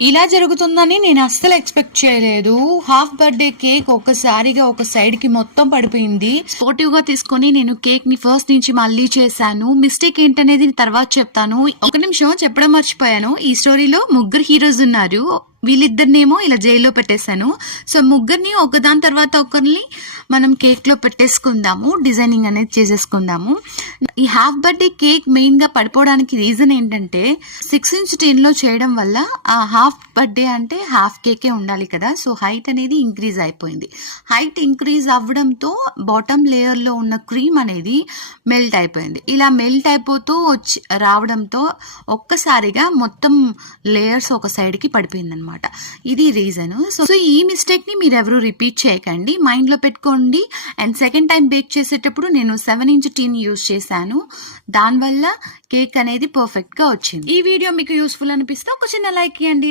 ఇలా జరుగుతుందని నేను అస్సలు ఎక్స్పెక్ట్ చేయలేదు. హాఫ్ బర్త్డే కేక్ ఒక్కసారిగా ఒక సైడ్ కి మొత్తం పడిపోయింది. స్పోర్టివ్ గా తీసుకొని నేను కేక్ ని ఫస్ట్ నుంచి మళ్ళీ చేశాను. మిస్టేక్ ఏంటనేది తర్వాత చెప్తాను. ఒక నిమిషం చెప్పడం మర్చిపోయాను. ఈ స్టోరీలో ముగ్గురు హీరోస్ ఉన్నారు. వీళ్ళిద్దరినేమో ఇలా జైల్లో పెట్టేశాను. సో ముగ్గురిని ఒకదాని తర్వాత ఒకరిని మనం కేక్ లో పెట్టేసుకుందాము, డిజైనింగ్ అనేది చేసేసుకుందాము. ఈ హాఫ్ బర్త్డే కేక్ మెయిన్ గా పడిపోవడానికి రీజన్ ఏంటంటే 6x10 లో చేయడం వల్ల ఆ హాఫ్ బర్త్డే అంటే హాఫ్ కేకే ఉండాలి కదా. సో హైట్ అనేది ఇంక్రీజ్ అయిపోయింది. హైట్ ఇంక్రీజ్ అవ్వడంతో బాటమ్ లేయర్ లో ఉన్న క్రీమ్ అనేది మెల్ట్ అయిపోయింది. ఇలా మెల్ట్ అయిపోతూ వచ్చి రావడంతో ఒక్కసారిగా మొత్తం లేయర్స్ ఒక సైడ్ కి పడిపోయింది అనమాట. ఇది రీజన్. సో ఈ మిస్టేక్ ని మీరు ఎవరు రిపీట్ చేయకండి, మైండ్ లో పెట్టుకోండి. అండ్ సెకండ్ టైం బేక్ చేసేటప్పుడు నేను 7x10 యూజ్ చేశాను. దానివల్ల కేక్ అనేది పర్ఫెక్ట్ గా వచ్చింది. ఈ వీడియో మీకు యూస్ఫుల్ అనిపిస్తే ఒక చిన్న లైక్ ఇవ్వండి.